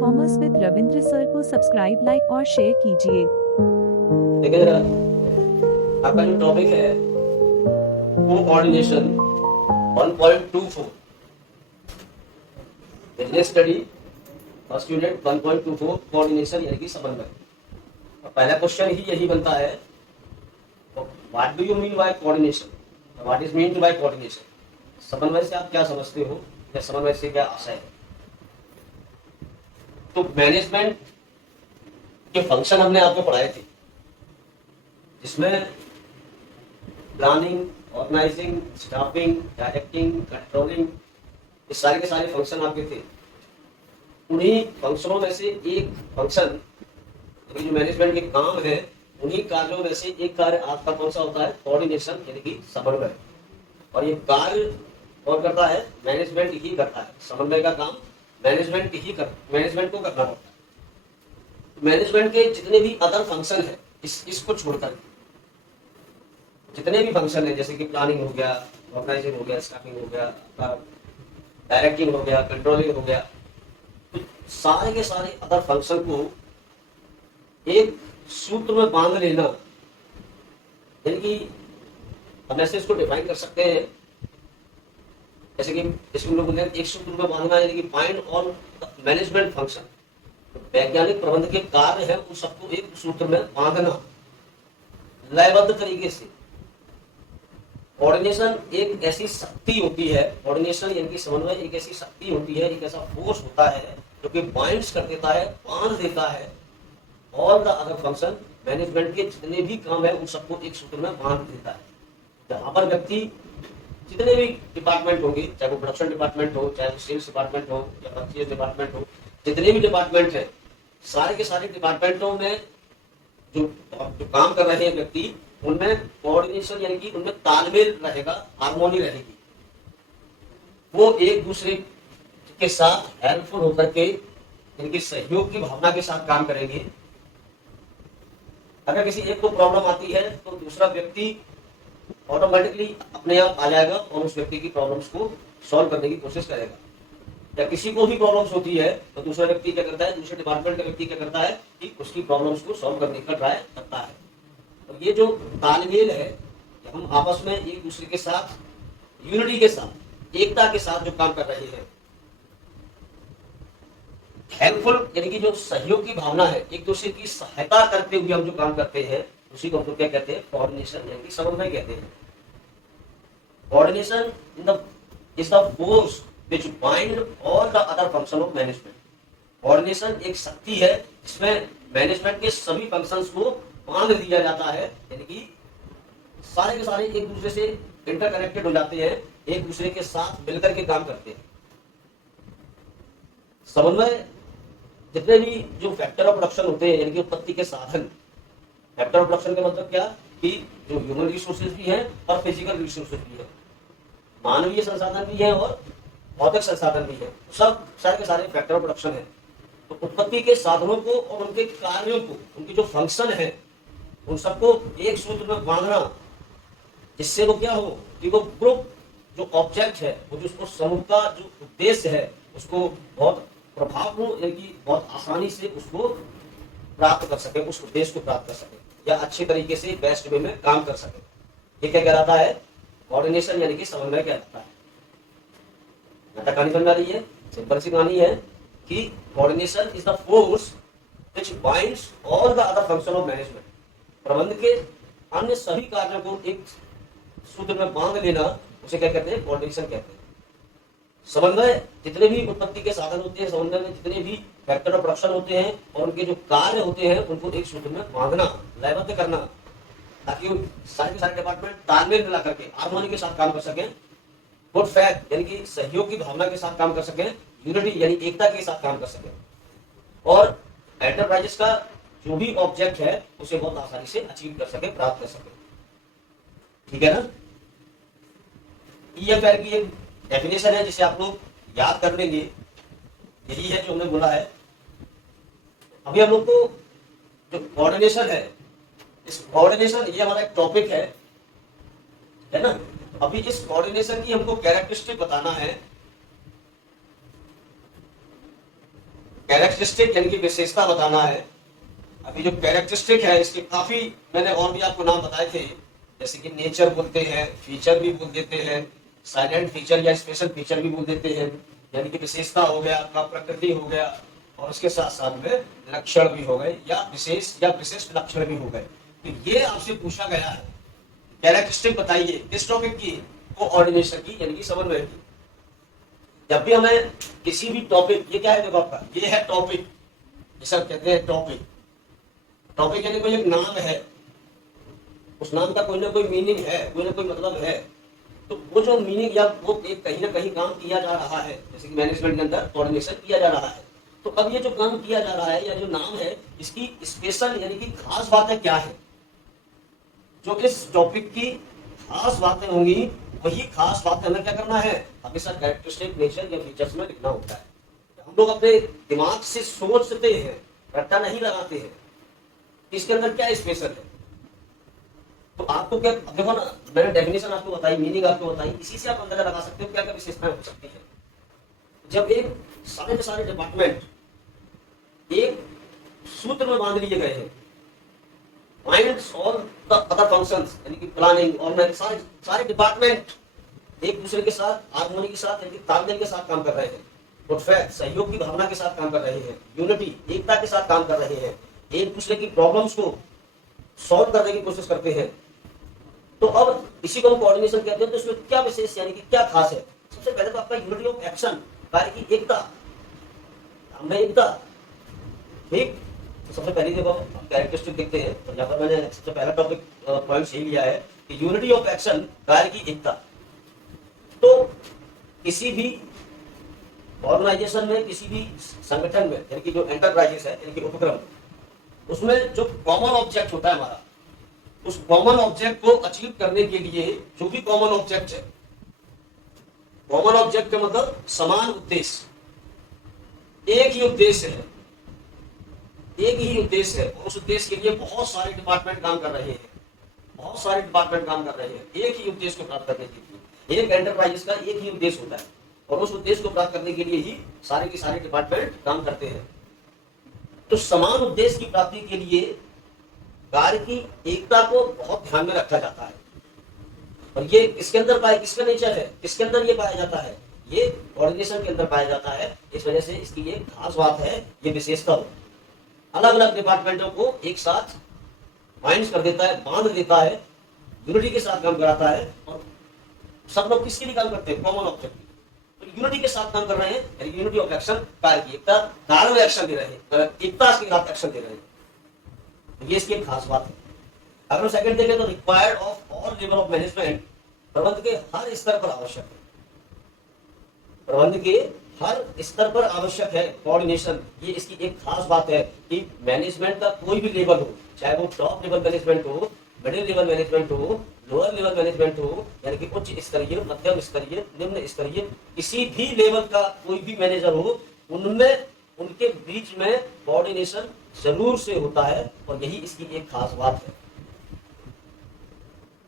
Commerce with Ravindra sir को subscribe, like और share कीजिए। देखिए जरा, आपका जो टॉपिक है coordination 1.24 business study first unit 1.24 coordination यानी कि समन्वय। और पहला क्वेश्चन ही यही बनता है, what do you mean by coordination, what is mean by coordination. समन्वय से आप क्या समझते हो या समन्वय से क्या आशय है। तो मैनेजमेंट के फंक्शन हमने आपको पढ़ाए थे, जिसमें planning, organising, staffing, directing, controlling, ये सारे के सारे फंक्शन आपके थे। उन्हीं फंक्शनों में से एक फंक्शन जो मैनेजमेंट के काम है, उन्हीं कार्यों में से एक कार्य आपका कौन सा होता है, कोऑर्डिनेशन यानी कि समन्वय। और ये कार्य कौन करता है, मैनेजमेंट ही करता है। समन्वय का काम मैनेजमेंट को करना होता है। मैनेजमेंट के जितने भी अदर फंक्शन है, इसको छोड़कर जितने भी फंक्शन है, जैसे कि प्लानिंग हो गया, ऑर्गेनाइजिंग हो गया, स्टाफिंग हो गया, डायरेक्टिंग हो गया, कंट्रोलिंग हो गया, तो सारे के सारे अदर फंक्शन को एक सूत्र में बांध लेना, यानी कि हम ऐसे इसको डिफाइन कर सकते हैं, जैसे कि इसमें लोग बोलते हैं एक सूत्र में बांधना, यानी कि फाइंड ऑल मैनेजमेंट फंक्शन। वैज्ञानिक प्रबंध के कार्य है उन सबको एक सूत्र में बांधना लयबद्ध तरीके से। कोऑर्डिनेशन एक ऐसी शक्ति होती है, कोऑर्डिनेशन यानी कि समन्वय एक ऐसी शक्ति होती है, एक ऐसा फोर्स होता है जो कि बाइंड्स कर देता है, बांध देता है all the other function. Management के जितने भी काम है उन सबको एक सूत्र में बांध देता है। जहां पर व्यक्ति जितने भी डिपार्टमेंट होंगे, चाहे वो प्रोडक्शन डिपार्टमेंट हो, चाहे वो सेल्स डिपार्टमेंट हो या परचेज डिपार्टमेंट हो, जितने भी डिपार्टमेंट है, सारे के सारे डिपार्टमेंटों में जो काम कर रहे हैं व्यक्ति, उनमें कोऑर्डिनेशन यानी कि उनमें तालमेल रहेगा, हार्मोनी रहेगी। वो एक दूसरे के साथ हेल्पफुल होकर के, इनकी सहयोग की भावना के साथ काम करेंगे। अगर किसी एक को प्रॉब्लम आती है तो दूसरा व्यक्ति ऑटोमेटिकली अपने आप आ जाएगा और उस व्यक्ति की प्रॉब्लम्स को सॉल्व करने की कोशिश करेगा। या किसी को भी प्रॉब्लम्स होती है तो दूसरा व्यक्ति क्या करता है, दूसरे डिपार्टमेंट का व्यक्ति क्या करता है कि उसकी प्रॉब्लम्स को सॉल्व करने का ट्राई करता है। तो ये जो तालमेल है, हम आपस में एक दूसरे के साथ यूनिटी के साथ, एकता के साथ जो काम कर रहे हैं, हेल्पफुल यानी कि जो सहयोग की भावना है, एक दूसरे की सहायता करते हुए हम जो काम करते हैं, उसी को हम लोग क्या कहते हैं, कोऑर्डिनेशन यानी कि समन्वय कहते हैं। Coordination is the force which bind all the other function of management. Coordination एक शक्ति है जिसमें मैनेजमेंट के सभी फंक्शंस को बांध दिया जाता है, यानी कि सारे के सारे एक दूसरे से इंटरकनेक्टेड हो जाते हैं, एक दूसरे के साथ मिलकर के काम करते हैं। समन्वय जितने भी जो फैक्टर ऑफ प्रोडक्शन होते हैं, यानी कि उत्पत्ति के साधन, फैक्टर ऑफ प्रोडक्शन का मतलब क्या कि जो ह्यूमन रिसोर्सेज भी है और फिजिकल रिसोर्सेज भी है, मानवीय संसाधन भी है और भौतिक संसाधन भी है, सब सारे के सारे फैक्टर ऑफ प्रोडक्शन है। तो उत्पत्ति के साधनों को और उनके कार्यों को, उनकी जो फंक्शन है, उन सबको एक सूत्र में बांधना, जिससे वो क्या हो कि वो ग्रुप जो ऑब्जेक्ट है, वो जो उसको समूह का जो उद्देश्य है, उसको बहुत प्रभावपूर्ण यानी कि बहुत आसानी से उसको प्राप्त कर सके, उस उद्देश्य को प्राप्त कर सके या अच्छे तरीके से बेस्ट वे में काम कर सके। ये क्या कहलाता है, कोऑर्डिनेशन यानी कि समन्वय कहलाता है। कहानी समझ आ रही है, सिंपल सी कहानी है कि coordination is the force which binds all the other function of management. प्रबंध के अन्य सभी कार्यों को एक सूत्र में बांध लेना, उसे क्या कहते हैं, कोऑर्डिनेशन कहते हैं। समन्वय जितने भी उत्पत्ति के साधन होते हैं, समन्वय में जितने भी फैक्टर ऑफ प्रोडक्शन होते हैं और उनके जो कार्य होते हैं, उनको एक सूत्र में बांधना, लयबद्ध करना, ताकि सारे के सारे डिपार्टमेंट तालमेल मिला करके हार्मोनी के साथ काम कर सकें, गुड फैक्ट यानी कि सहयोग की भावना के साथ काम कर सकें, यूनिटी यानी एकता के साथ काम कर सकें, और एंटरप्राइजेस का जो भी ऑब्जेक्ट है उसे बहुत आसानी से अचीव कर सके, प्राप्त कर सके। ठीक है ना। ईएफआर की एक डेफिनेशन है जिसे आप लोग याद कर लेंगे, यही है जो हमने बोला है। अभी हम लोग को जो कोऑर्डिनेशन है, इस कोऑर्डिनेशन, ये हमारा एक टॉपिक है ना। अभी इस कोऑर्डिनेशन की हमको कैरेक्टरिस्टिक बताना है। कैरेक्टरिस्टिक यानी कि विशेषता बताना है। अभी जो कैरेक्टरिस्टिक है इसके काफी मैंने और भी आपको नाम बताए थे, जैसे कि नेचर बोलते हैं, फीचर भी बोल देते हैं, साइलेंट फीचर या स्पेशल फीचर भी बोल देते हैं, यानी कि विशेषता हो गया, आपका प्रकृति हो गया, और उसके साथ साथ में लक्षण भी हो गए या विशेष या विशिष्ट लक्षण भी हो गए। तो ये आपसे पूछा गया है, कैरेक्टरिस्टिक बताइए किस टॉपिक की, कोऑर्डिनेशन की यानी कि समन्वय की। जब भी हमें किसी भी टॉपिक, ये क्या है देखो आपका, ये है टॉपिक, ये सब कहते हैं टॉपिक। टॉपिक यानी कोई एक नाम है, उस नाम का कोई ना कोई मीनिंग है, कोई ना कोई मतलब है। तो वो जो मीनिंग या वो एक कहीं ना कहीं काम किया जा रहा है, जैसे कि मैनेजमेंट के अंदर कोऑर्डिनेशन किया जा रहा है। तो अब ये जो काम किया जा रहा है या जो नाम है, इसकी स्पेशल यानी कि खास बातें क्या है, जो इस टॉपिक की खास बातें होंगी, वही खास बातें हमें क्या करना है, हमेशा कैरेक्टरिस्टिक, नेचर या फीचर्स में लिखना होता है। हम लोग अपने दिमाग से सोचते हैं, रट्टा नहीं लगाते हैं, इसके अंदर क्या स्पेशल है। तो आपको क्या, देखो ना, मैंने डेफिनेशन आपको बताई, मीनिंग आपको बताई, इसी से आप अंदाजा लगा सकते हो क्या क्या विशेषताएं हो सकती है। जब एक सारे के सारे डिपार्टमेंट एक सूत्र में बांध लिए गए हैं, minds all the other functions यानी कि प्लानिंग और सारे डिपार्टमेंट एक दूसरे के साथ हार्मोनी के साथ यानी कि तालमेल के साथ काम कर रहे हैं, परफेक्ट सहयोग की भावना के साथ काम कर रहे हैं, यूनिटी एकता के साथ काम कर रहे हैं, एक दूसरे की प्रॉब्लम्स को सॉल्व करने की कोशिश करते हैं। तो अब इसी को हम कोऑर्डिनेशन कहते हैं। तो इसमें क्या विशेष यानी कि क्या खास है, सबसे पहले तो आपका यूनिटी ऑफ एक्शन, कार्य की एकता, हमने एकता, ठीक। तो सबसे पहले देखो हम कैरेक्टरिस्टिक देखते हैं, तो यहाँ पर मैंने सबसे पहला टॉपिक पॉइंट यही लिया है कि यूनिटी ऑफ एक्शन, कार्य की एकता। तो किसी भी ऑर्गेनाइजेशन में, किसी भी संगठन में, यानी कि जो एंटरप्राइजेस है यानी कि उपक्रम, उसमें जो कॉमन ऑब्जेक्ट होता है हमारा, उस कॉमन ऑब्जेक्ट को अचीव करने के लिए जो भी कॉमन ऑब्जेक्ट है, कॉमन ऑब्जेक्ट का मतलब समान उद्देश्य, एक ही उद्देश्य है, एक ही उद्देश्य है, और उस उद्देश्य के लिए बहुत सारे डिपार्टमेंट काम कर रहे हैं, बहुत सारे डिपार्टमेंट काम कर रहे हैं एक ही उद्देश्य को प्राप्त करने के लिए। एक एंटरप्राइज का एक ही उद्देश्य होता है, और उस उद्देश्य को प्राप्त करने के लिए ही सारे के सारे डिपार्टमेंट काम करते हैं। तो समान उद्देश्य की प्राप्ति के लिए कार्य की एकता को बहुत ध्यान में रखा जाता है, और ये इसके अंदर पाया, किसका नेचर है, किसके अंदर ये पाया जाता है, ये कोऑर्डिनेशन के अंदर पाया जाता है। इस वजह से इसकी ये खास बात है, ये विशेषता हो, अलग अलग डिपार्टमेंटों को एक साथ बाइंड कर देता है, बांध देता है, यूनिटी के साथ काम कराता है। और सब लोग किसके लिए काम करते हैं, कॉमन ऑब्जेक्ट, तो यूनिटी के साथ काम कर रहे हैं, यानी यूनिटी ऑफ एक्शन, कार्य की एकता, कार्य में एक्शन दे रहे हैं, एकता के साथ एक्शन दे रहे हैं, ये इसकी एक खास बात है। अगर हम सेकंड देखें तो required of all level of management, प्रबंध के हर स्तर पर आवश्यक है, प्रबंध के हर स्तर पर आवश्यक है कोऑर्डिनेशन। ये इसकी एक खास बात है कि मैनेजमेंट का कोई भी लेवल हो, चाहे वो टॉप लेवल मैनेजमेंट हो, मिडिल लेवल मैनेजमेंट हो, लोअर लेवल मैनेजमेंट हो, यानी कि उच्च स्तरीय, मध्यम स्तरीय, निम्न स्तरीय, किसी भी लेवल का कोई भी मैनेजर हो, उनमें उनके बीच में कोऑर्डिनेशन जरूर से होता है, और यही इसकी एक खास बात है।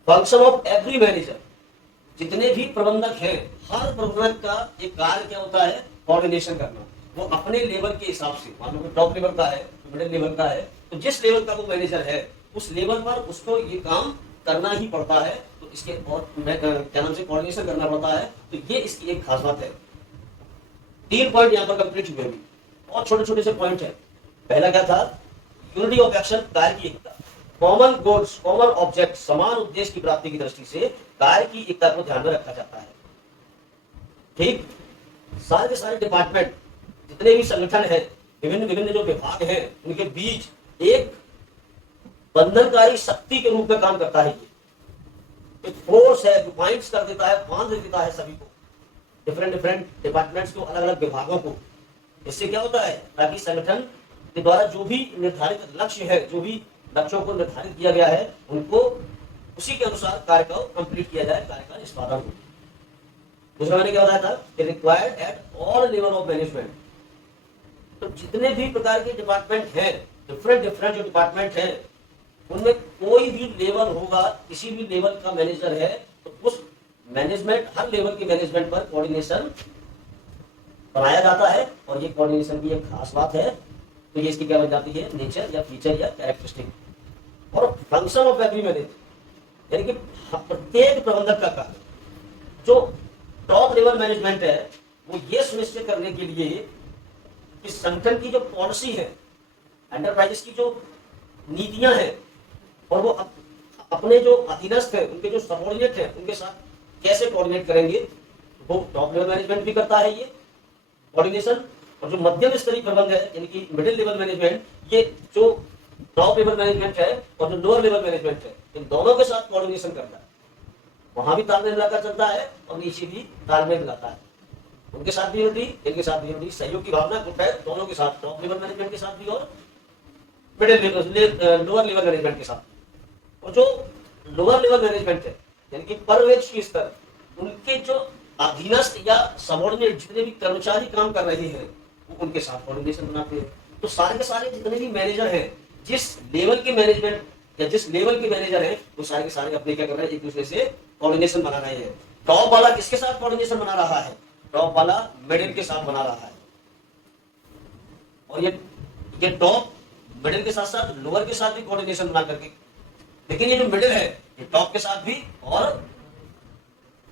फंक्शन ऑफ एवरी मैनेजर, जितने भी प्रबंधक हैं, हर प्रबंधक का एक कार्य क्या होता है, कोऑर्डिनेशन करना। वो अपने लेवल के हिसाब से, मान लो टॉप लेवल का है, मिडिल लेवल का है, तो जिस लेवल का वो मैनेजर है उस लेवल पर उसको ये काम करना ही पड़ता है। तो इसके और क्या नाम से कोऑर्डिनेशन करना पड़ता है। तो ये इसकी एक खास बात है। 3 पॉइंट यहाँ पर कंप्लीट हुए, और छोटे छोटे से पॉइंट है। पहला क्या था, यूनिटी ऑफ एक्शन, कार्य की एकता, कॉमन गोल्स, कॉमन ऑब्जेक्ट, समान उद्देश्य की प्राप्ति की दृष्टि से कार्य की एकता को ध्यान में रखा जाता है, ठीक। सारे के सारे डिपार्टमेंट, जितने भी संगठन है, विभिन्न विभिन्न जो विभाग हैं, उनके बीच एक बंधनकारी शक्ति के रूप में काम करता है। ये एक फोर्स है जो बाइंड्स कर देता है, बांध देता है सभी को, डिफरेंट डिफरेंट डिपार्टमेंट्स को, अलग अलग विभागों को। इससे क्या होता है, ताकि संगठन के द्वारा जो भी निर्धारित लक्ष्य है, जो भी लक्ष्यों को निर्धारित किया गया है, उनको उसी के अनुसार कार्य को कंप्लीट किया जाए, कार्य का निष्पादन हो। दूसरा मैंने क्या बताया था, required at all level of management. तो जितने भी प्रकार के डिपार्टमेंट हैं, डिफरेंट डिफरेंट जो डिपार्टमेंट हैं, उनमें कोई भी लेवल होगा, किसी भी लेवल का मैनेजर है, तो उस मैनेजमेंट, हर लेवल के मैनेजमेंट पर कोऑर्डिनेशन बनाया जाता है, और ये कोऑर्डिनेशन की एक खास बात है। तो ये इसकी क्या बन जाती है, नेचर या फीचर या कैरेक्टरिस्टिक। और फंक्शन ऑफ एवरी मैनेजर, यानी कि प्रत्येक प्रबंधक का कार्य, जो टॉप लेवल मैनेजमेंट है, वो ये सुनिश्चित करने के लिए कि संगठन की जो पॉलिसी है, एंटरप्राइजेस की जो नीतियां हैं, और वो अपने जो अधीनस्थ है, उनके जो सबऑर्डिनेट है, उनके साथ कैसे कोऑर्डिनेट करेंगे, वो टॉप लेवल मैनेजमेंट भी करता है ये कोऑर्डिनेशन। और जो मध्यम स्तरीय प्रबंध है, यानी कि मिडिल लेवल मैनेजमेंट, ये जो टॉप लेवल मैनेजमेंट है और जो लोअर लेवल मैनेजमेंट है, इन दोनों के साथ कोऑर्डिनेशन करता है। वहां भी तालमेल मिलाकर चलता है और नीचे भी तालमेल मिलाता है। उनके साथ भी यूनिटी, इनके साथ भी यूनिटी, सहयोग की भावना गुट है दोनों के साथ, टॉप लेवल मैनेजमेंट के साथ भी और middle level lower level management के साथ। और जो लोअर लेवल मैनेजमेंट है, यानी कि पर्यवेक्षी स्तर, उनके जो अधीनस्थ या सबऑर्डिनेट जितने भी कर्मचारी काम कर रहे हैं, वो उनके साथ कोऑर्डिनेशन बनाते हैं। तो सारे के सारे जितने भी मैनेजर हैं, जिस लेवल के मैनेजमेंट या जिस लेवल के मैनेजर हैं, वो सारे के सारे अपने क्या कर रहे हैं, एक दूसरे से कोऑर्डिनेशन बना रहे हैं। टॉप वाला किसके साथ कोऑर्डिनेशन बना रहा है, टॉप वाला मिडिल के साथ बना रहा है। और ये टॉप मिडिल के साथ साथ लोअर के साथ भी कोऑर्डिनेशन बना करके, लेकिन ये जो मिडिल है, ये टॉप के साथ भी और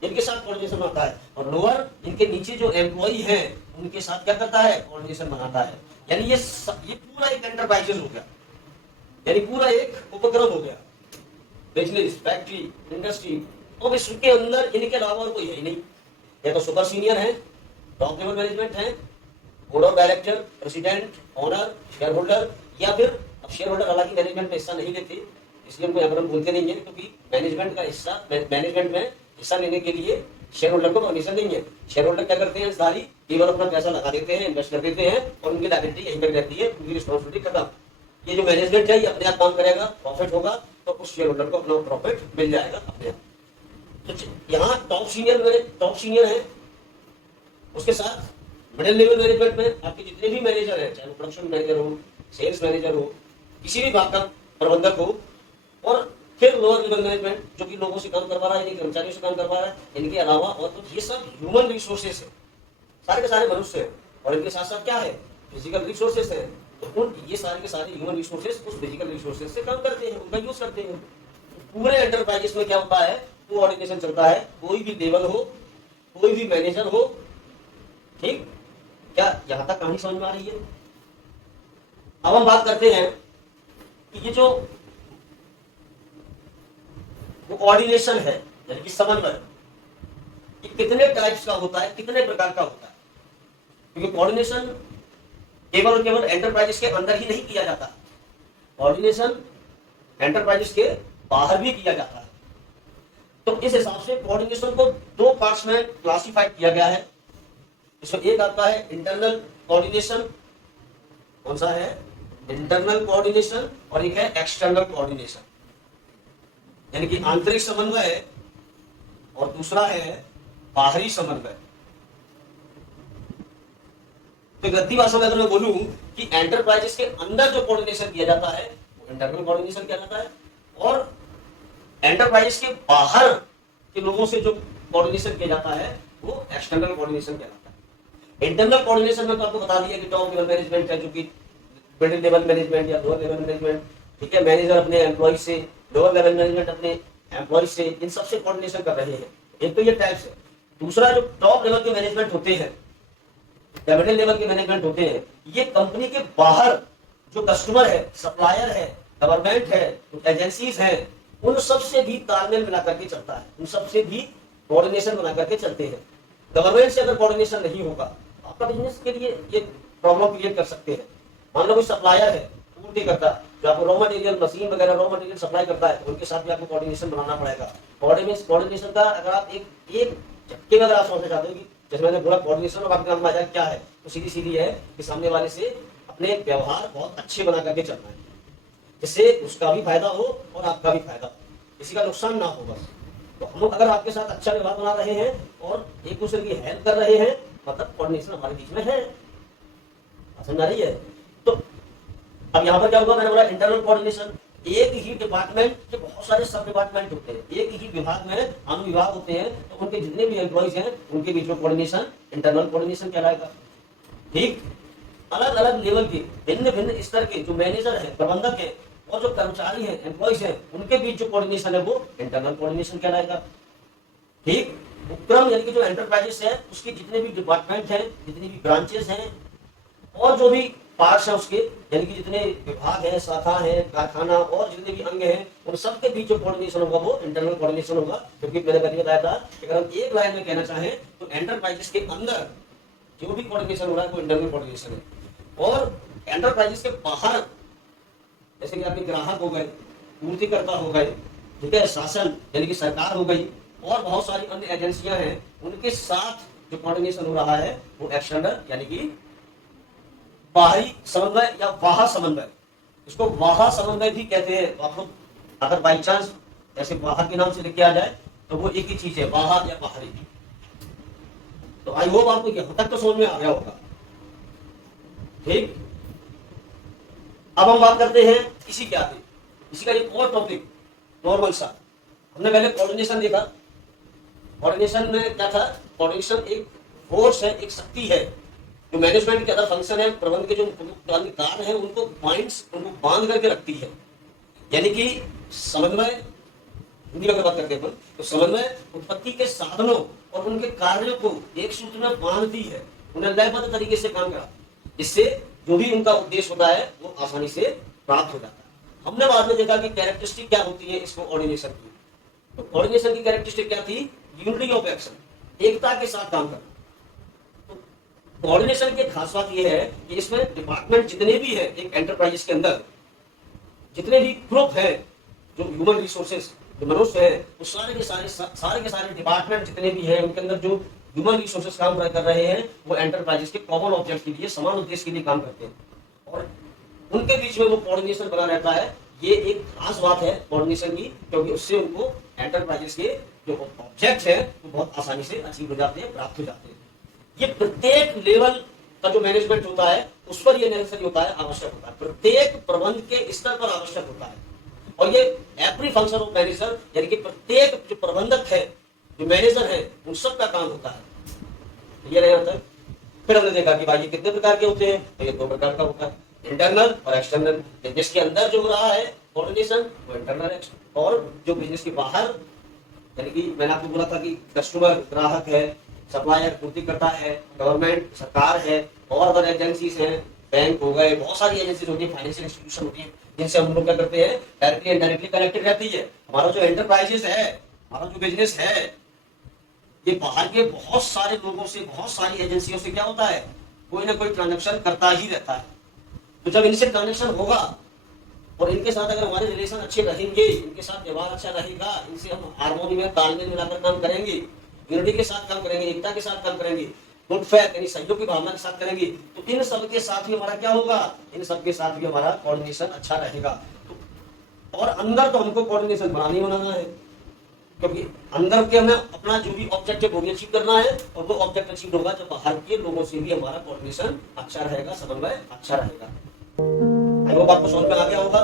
इनके साथ कोऑर्डिनेशन बनाता है, और लोअर इनके नीचे जो एम्प्लॉई हैं, उनके साथ क्या करता है, कोऑर्डिनेशन बनाता है। यानी ये पूरा एक एंटरप्राइजेस हो गया, यानी पूरा एक उपक्रम हो गया। बिजनेस, फैक्ट्री, इंडस्ट्री, और विश्व के अंदर इनके अलावा और कोई है ही नहीं। या तो सुपर सीनियर है, टॉप लेवल मैनेजमेंट है, board of director, president, owner, share holder, या फिर अब शेयर होल्डर हालांकि मैनेजमेंट में हिस्सा नहीं लेते, इसलिए उनको यहाँ पर हम बोलते नहीं है, क्योंकि मैनेजमेंट का हिस्सा, मैनेजमेंट में हिस्सा लेने के लिए शेयर होल्डर को परमिशन नहीं है। शेयर होल्डर क्या करते हैं, सारी केवल अपना पैसा लगा देते हैं, इन्वेस्ट कर देते हैं, और उनकी लायबिलिटी यहीं पर रहती है, उनकी रिस्पॉन्सिबिलिटी खत्म। ये जो मैनेजमेंट है, ये अपने आप काम करेगा, प्रॉफिट होगा तो उस शेयर होल्डर को अपना प्रॉफिट मिल जाएगा अपने आप। तो यहाँ टॉप सीनियर है, उसके साथ मिडिल लेवल मैनेजमेंट में आपके जितने भी मैनेजर हैं, चाहे प्रोडक्शन मैनेजर हो, सेल्स मैनेजर हो, किसी भी भाग का प्रबंधक हो, और फिर लोअर लेवल मैनेजमेंट जो कि लोगों से काम करवा रहा है, कर्मचारियों से काम करवा रहा है, इनके अलावा और तो ये सब ह्यूमन रिसोर्सेस है, सारे के सारे मनुष्य हैं, और इनके साथ साथ क्या है, फिजिकल रिसोर्सेस है। तो उन ये सारे के सारे ह्यूमन रिसोर्सेस उस फिजिकल रिसोर्सेस से काम करते हैं, उनका यूज करते हैं। पूरे एंटरप्राइजेस में क्या होता है, कोऑर्डिनेशन चलता है, कोई भी लेवल हो, कोई भी मैनेजर हो, ठीक। क्या यहां तक कहानी समझ में आ रही है? अब हम बात करते हैं कि ये जो कोऑर्डिनेशन है, यानी कि समन्वय, ये कितने टाइप्स का होता है, कितने प्रकार का होता है। क्योंकि कोऑर्डिनेशन केवल और केवल एंटरप्राइजेस के अंदर ही नहीं किया जाता, कोऑर्डिनेशन एंटरप्राइजेस के बाहर भी किया जाता है। तो इस हिसाब से कोऑर्डिनेशन को दो पार्ट्स में क्लासिफाइड किया गया है। इसमें एक आता है इंटरनल कोऑर्डिनेशन, कौन सा है, इंटरनल कोऑर्डिनेशन, और एक है एक्सटर्नल कोऑर्डिनेशन, यानी कि आंतरिक समन्वय है, और दूसरा है बाहरी समन्वय। तो गद्दी भाषा में अगर मैं बोलूं कि एंटरप्राइजेस के अंदर जो कोऑर्डिनेशन किया जाता है वो इंटरनल कोऑर्डिनेशन किया जाता है, और एंटरप्राइजेस के बाहर के लोगों से जो कोऑर्डिनेशन किया जाता है वो एक्सटर्नल कोऑर्डिनेशन कहलाता है। इंटरनल कोऑर्डिनेशन में तो आपको बता दिया कि टॉप लेवल मैनेजमेंट है, जो कि मिडिल लेवल मैनेजमेंट या लोअर लेवल मैनेजमेंट, ठीक है, मैनेजर अपने एम्प्लॉय से, लोअर लेवल मैनेजमेंट अपने एम्प्लॉय से, इन सबसे कोऑर्डिनेशन कर रहे हैं। एक तो ये टाइप्स है। दूसरा, जो टॉप लेवल के मैनेजमेंट होते हैं या मिडिल लेवल के मैनेजमेंट होते हैं, ये कंपनी के बाहर जो कस्टमर है, सप्लायर है, गवर्नमेंट है, एजेंसीज है, उन सबसे भी तालमेल मिला करके चलता है, उन सबसे भी कोऑर्डिनेशन बना करके चलते हैं। गवर्नमेंट से अगर कोऑर्डिनेशन नहीं होगा, आपका बिजनेस के लिए ये प्रॉब्लम क्रिएट कर सकते हैं। मान लो कोई सप्लायर है, पूर्ति करता है, जो आपको रॉ मटेरियल, मशीन वगैरह रॉ मटेरियल सप्लाई करता है, उनके साथ भी आपको कोऑर्डिनेशन बनाना पड़ेगा। कोऑर्डिनेशन का अगर आप एक झटके में अगर आप समझना चाहते हो कि जैसे मैंने बोला कोऑर्डिनेशन और आपके नाम क्या है, तो सीधी सीधी है कि सामने वाले से अपने व्यवहार बहुत अच्छे बना करके चलना है, जिससे उसका भी फायदा हो और आपका भी फायदा हो, किसी का नुकसान ना हो। बस तो हम लोग अगर आपके साथ अच्छा व्यवहार बना रहे हैं और एक दूसरे की हेल्प कर रहे हैं, मतलब कोऑर्डिनेशन हमारे बीच में है। समझ आ रही है? तो अब यहाँ पर क्या होगा, मैंने बोला इंटरनल कोऑर्डिनेशन, एक ही डिपार्टमेंट के बहुत सारे सब डिपार्टमेंट होते हैं, एक ही विभाग में अनुविभाग होते हैं, तो उनके जितने भी एम्प्लॉइज हैं उनके बीच में कोऑर्डिनेशन इंटरनल कोऑर्डिनेशन कहलाएगा। ठीक, अलग अलग लेवल के भिन्न भिन्न स्तर के जो मैनेजर है, प्रबंधक है और जो कर्मचारी है, एम्प्लॉइज है, उनके बीच जो कोऑर्डिनेशन है वो इंटरनल कोऑर्डिनेशन कहलाएगा। ठीक, उपक्रम यानी कि जो एंटरप्राइजेस है उसके जितने भी डिपार्टमेंट हैं, जितनी भी ब्रांचेस हैं और जो भी पार्ट्स हैं उसके, यानी कि जितने विभाग हैं, शाखा है, कारखाना और जितने भी अंग हैं, उन सबके बीच जो कोऑर्डिनेशन होगा वो इंटरनल कोऑर्डिनेशन होगा। क्योंकि मैंने पहले बताया था कि अगर हम एक लाइन में कहना चाहें तो एंटरप्राइजेस के अंदर जो भी कोऑर्डिनेशन हो रहा है वो इंटरनल कोऑर्डिनेशन है। और एंटरप्राइजेस के बाहर जैसे कि आपके ग्राहक हो गए, पूर्तिकर्ता हो गए, ठीक है, शासन यानी कि सरकार हो गई और बहुत सारी अन्य एजेंसियां हैं, उनके साथ जो कोऑर्डिनेशन हो रहा है वो एक्सटर्नल यानी कि बाहरी समन्वय या वाहा समन्वय, इसको वाहा समन्वय भी कहते हैं। तो आप लोग अगर बाई चांस ऐसे वाहा के नाम से लेके आ जाए तो वो एक ही चीज है, वाहा या बाहरी। तो आई होप आपको यहाँ तक तो समझ में आ गया होगा। ठीक, अब हम बात करते हैं इसी के आगे, इसी का एक और टॉपिक नॉर्मल सा। हमने पहले कोऑर्डिनेशन देखा। कोऑर्डिनेशन में क्या था? कोऑर्डिनेशन एक फोर्स है, एक शक्ति है जो मैनेजमेंट के अदर फंक्शन है, प्रबंधन के जो प्रमुख कार्य है उनको पॉइंट्स, उनको बांध करके रखती है। यानी कि समन्वय, हिंदी में बात करते हैं तो समन्वय उत्पत्ति के साधनों और उनके कार्यों को एक सूत्र में बांधती है, उन्हें लयबद्ध तरीके से काम करा, जिससे जो भी उनका उद्देश्य होता है वो आसानी से प्राप्त हो जाता है। हमने बाद में देखा कि कैरेक्टरिस्टिक क्या होती है इस कोऑर्डिनेशन की। तो कोऑर्डिनेशन की कैरेक्टरिस्टिक क्या थी? यूनिटी ऑफ एक्शन, एकता के साथ काम करना। कोऑर्डिनेशन की खास बात यह है कि इसमें डिपार्टमेंट जितने भी है एक एंटरप्राइज के अंदर, जितने भी ग्रुप है, जो ह्यूमन रिसोर्सेस, जो मनुष्य है, वो सारे के सारे डिपार्टमेंट जितने भी है उनके अंदर जो ह्यूमन रिसोर्सेस काम कर रहे हैं वो एंटरप्राइजेस के कॉमन ऑब्जेक्ट के लिए, समान उद्देश्य के लिए काम करते हैं और उनके बीच में वो कोऑर्डिनेशन बना रहता है। ये एक खास बात है कोऑर्डिनेशन की, क्योंकि उससे उनको एंटरप्राइजेस के जो ऑब्जेक्ट है वो बहुत आसानी से अचीव हो जाते हैं, प्राप्त हो जाते हैं। ये प्रत्येक लेवल का जो मैनेजमेंट होता है उस पर ये नेसेसरी होता है, आवश्यक होता है, प्रत्येक प्रबंध के स्तर पर आवश्यक होता है। और ये एवरी फंक्शन ऑफ मैनेजर यानी कि प्रत्येक जो प्रबंधक है, जो मैनेजर है, उन सब का काम होता है। ये नहीं होता है। फिर हमने देखा कि भाई ये कितने प्रकार के होते हैं, तो ये दो प्रकार का होता है, इंटरनल और एक्सटर्नल। बिजनेस के अंदर जो हो रहा है कोऑर्डिनेशन वो इंटरनल है, और जो बिजनेस के बाहर यानी कि मैंने आपको बोला था कि कस्टमर, ग्राहक है, सप्लायर, पूर्तिकर्ता है, गवर्नमेंट, सरकार है और अदर एजेंसीज हैं, बैंक हो गए, बहुत सारी एजेंसीज होती है, फाइनेंशियल इंस्टीट्यूशन होती है, जिनसे हम लोग क्या करते हैं, डायरेक्टली एंड डायरेक्टली कनेक्टेड रहती है। हमारा जो एंटरप्राइजेस है, हमारा जो बिजनेस है, ये बाहर के बहुत सारे लोगों से, बहुत सारी एजेंसियों से क्या होता है, कोई ना कोई ट्रांजेक्शन करता ही रहता है। तो जब इनसे ट्रांजेक्शन होगा और इनके साथ अगर हमारे रिलेशन अच्छे रहेंगे, इनके साथ व्यवहार अच्छा रहेगा, इनसे हम हार्मोनी में तालमेल मिलाकर काम करेंगे, यूनिटी के साथ काम करेंगे, एकता के साथ काम करेंगे, गुड फेथ यानी सहयोग की भावना के साथ करेंगे, तो इन सब के साथ भी हमारा क्या होगा, इन सब के साथ भी हमारा कोऑर्डिनेशन अच्छा रहेगा। तो और अंदर तो हमको कोऑर्डिनेशन बनाना है, क्योंकि अंदर के हमें अपना जो भी ऑब्जेक्ट है वो भी अचीव करना है, और वो ऑब्जेक्ट अचीव होगा जब बाहर के लोगों से भी हमारा कोऑर्डिनेशन अच्छा रहेगा, समन्वय अच्छा रहेगा। आई होप आपको समझ में आ गया होगा।